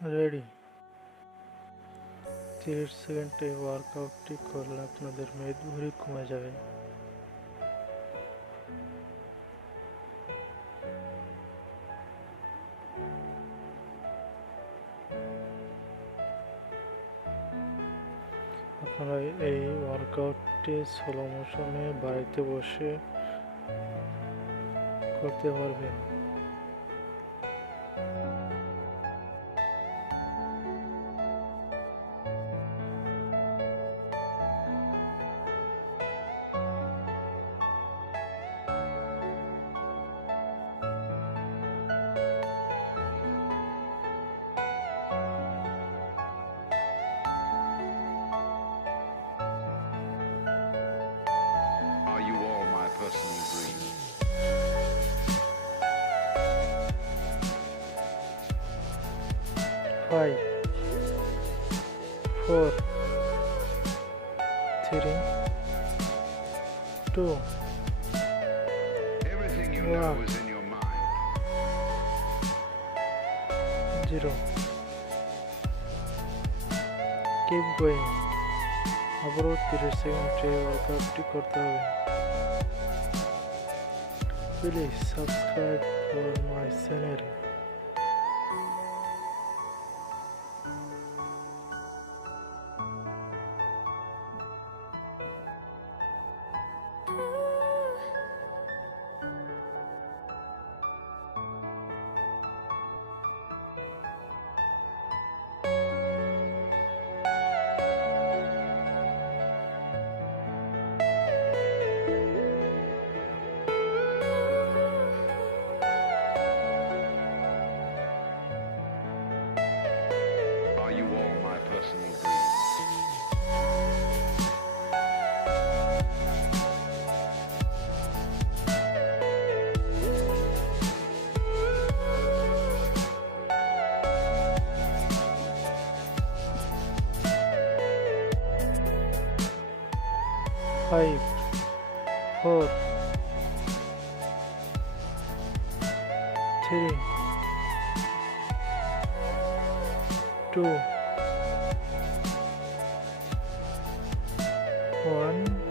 রেডি? 30 সেকেন্ডে ওয়ার্কআউটটি করলে আপনাদের মেদভুঁড়ি কমে যাবে। আপনারা এই ওয়ার্কআউটটি স্লো মোশনে বাড়িতে বসে করতে পারবেন। Are you all my personal dream? 5, 4, 3, 2, Everything you Wow. know is in your mind. 0. Keep going. আবারও 30 সেকেন্ডে ওয়ার্কআউটটি করতে হবে। Please subscribe for my channel. Are you all my personal dream? Five, 4, 3, 2, 1.